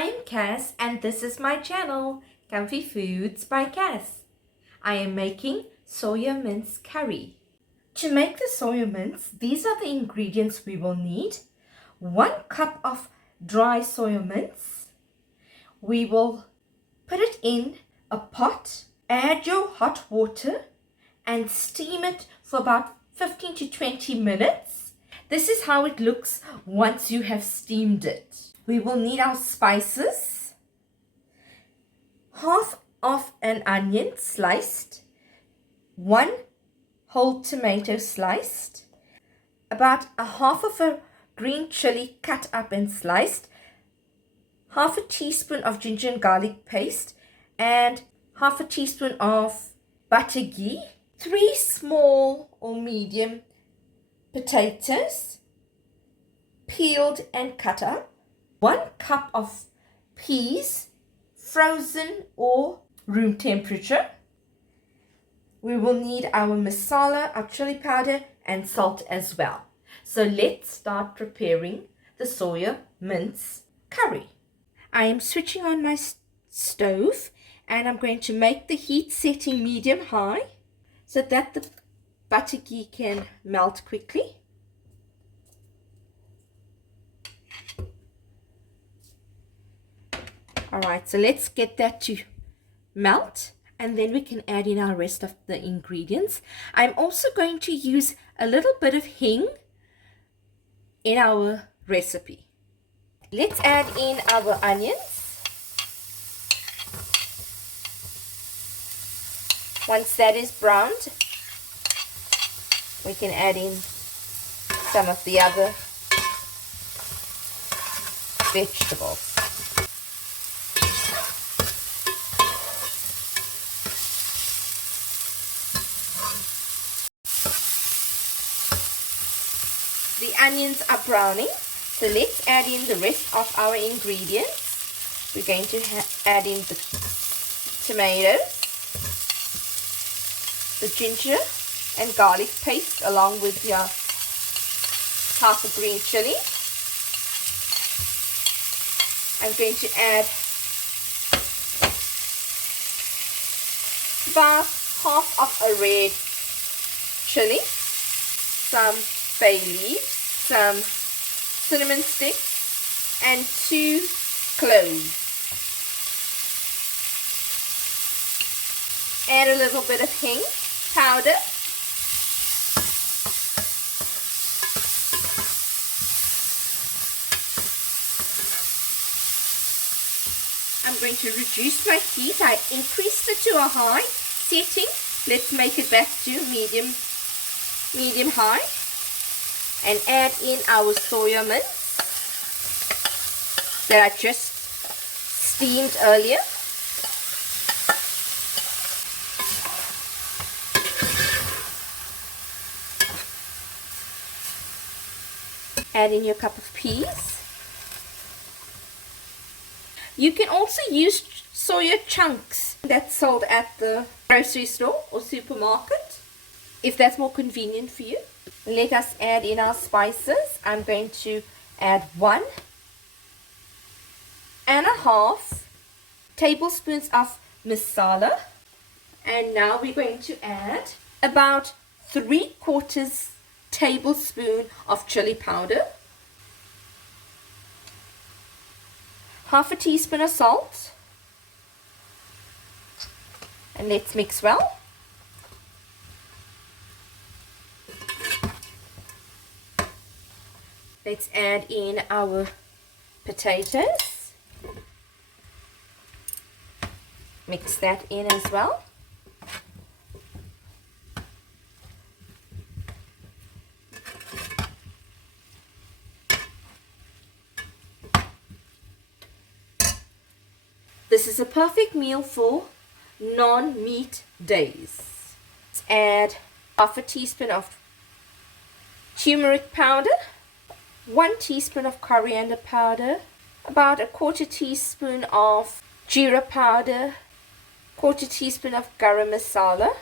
I am Cass and this is my channel, Comfy Foods by Cass. I am making soya mince curry. To make the soya mince, these are the ingredients we will need. 1 cup of dry soya mince. We will put it in a pot, add your hot water and steam it for about 15 to 20 minutes. This is how it looks once you have steamed it. We will need our spices, half of an onion sliced, 1 whole tomato sliced, about a half of a green chili cut up and sliced, half a teaspoon of ginger and garlic paste, and half a teaspoon of butter ghee, 3 small or medium potatoes, peeled and cut up, 1 cup of peas, frozen or room temperature. We will need our masala, our chili powder and salt as well. So let's start preparing the soya mince curry. I am switching on my stove and I'm going to make the heat setting medium high so that the butter ghee can melt quickly. Alright, so let's get that to melt and then we can add in our rest of the ingredients. I'm also going to use a little bit of hing in our recipe. Let's add in our onions. Once that is browned, we can add in some of the other vegetables. The onions are browning, so let's add in the rest of our ingredients. We're going to add in the tomatoes, the ginger and garlic paste along with your half a green chili. I'm going to add about half of a red chili, some bay leaves, some cinnamon sticks and 2 cloves. Add a little bit of hing powder. I'm going to reduce my heat. I increased it to a high setting. Let's make it back to medium high. And add in our soya mince that I just steamed earlier. Add in your cup of peas. You can also use soya chunks that's sold at the grocery store or supermarket if that's more convenient for you. Let us add in our spices. I'm going to add 1.5 tablespoons of masala. And now we're going to add about 3/4 tablespoon of chili powder, half a teaspoon of salt, and let's mix well. Let's add in our potatoes. Mix that in as well. This is a perfect meal for non-meat days. Let's add half a teaspoon of turmeric powder, 1 teaspoon of coriander powder, about a 1/4 teaspoon of jeera powder, 1/4 teaspoon of garam masala,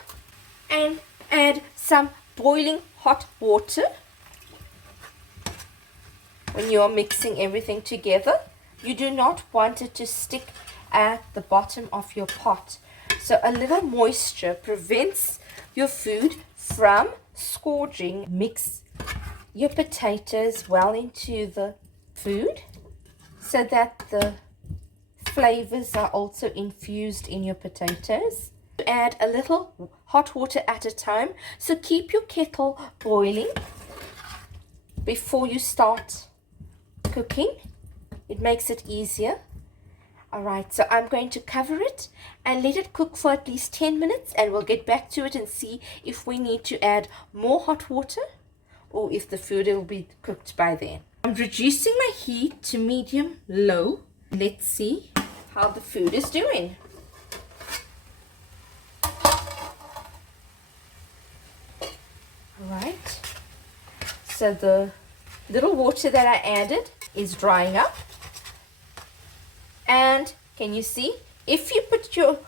and add some boiling hot water. When you are mixing everything together, you do not want it to stick at the bottom of your pot. So a little moisture prevents your food from scorching. Mix your potatoes well into the food so that the flavors are also infused in your potatoes. Add a little hot water at a time, so keep your kettle boiling before you start cooking. It makes it easier. Alright, so I'm going to cover it and let it cook for at least 10 minutes, and we'll get back to it and see if we need to add more hot water or if the food will be cooked by then. I'm reducing my heat to medium-low. Let's see how the food is doing. Alright, so the little water that I added is drying up. And can you see, if you put your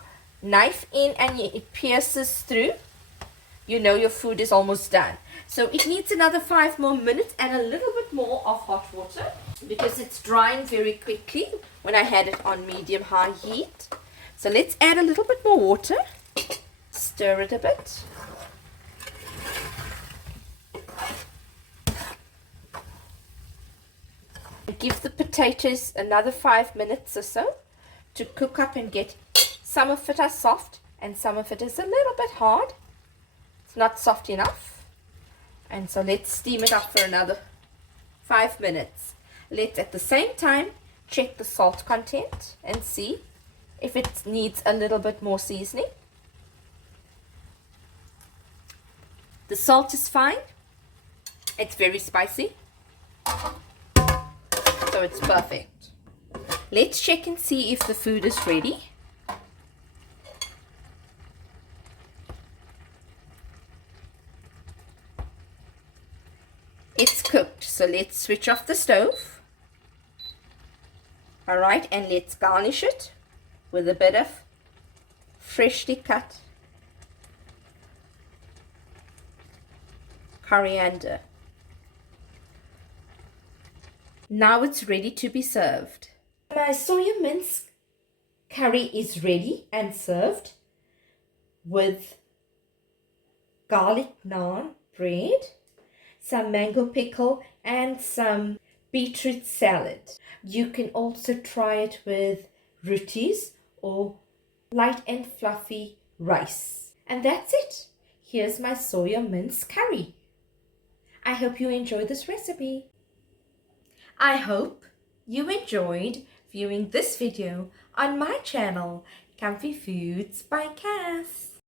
knife in and it pierces through, you know your food is almost done. So it needs another 5 more minutes and a little bit more of hot water because it's drying very quickly when I had it on medium-high heat. So let's add a little bit more water, stir it a bit. Give the potatoes another 5 minutes or so to cook up and get some of it are soft and some of it is a little bit hard. It's not soft enough. And so let's steam it up for another 5 minutes. Let's at the same time check the salt content and see if it needs a little bit more seasoning. The salt is fine. It's very spicy. So it's perfect. Let's check and see if the food is ready. It's cooked, so let's switch off the stove. Alright, and let's garnish it with a bit of freshly cut coriander. Now it's ready to be served. My soya mince curry is ready and served with garlic naan bread, some mango pickle and some beetroot salad. You can also try it with rotis or light and fluffy rice. And that's it. Here's my soya mince curry. I hope you enjoy this recipe. I hope you enjoyed viewing this video on my channel, Comfy Foods by Cass.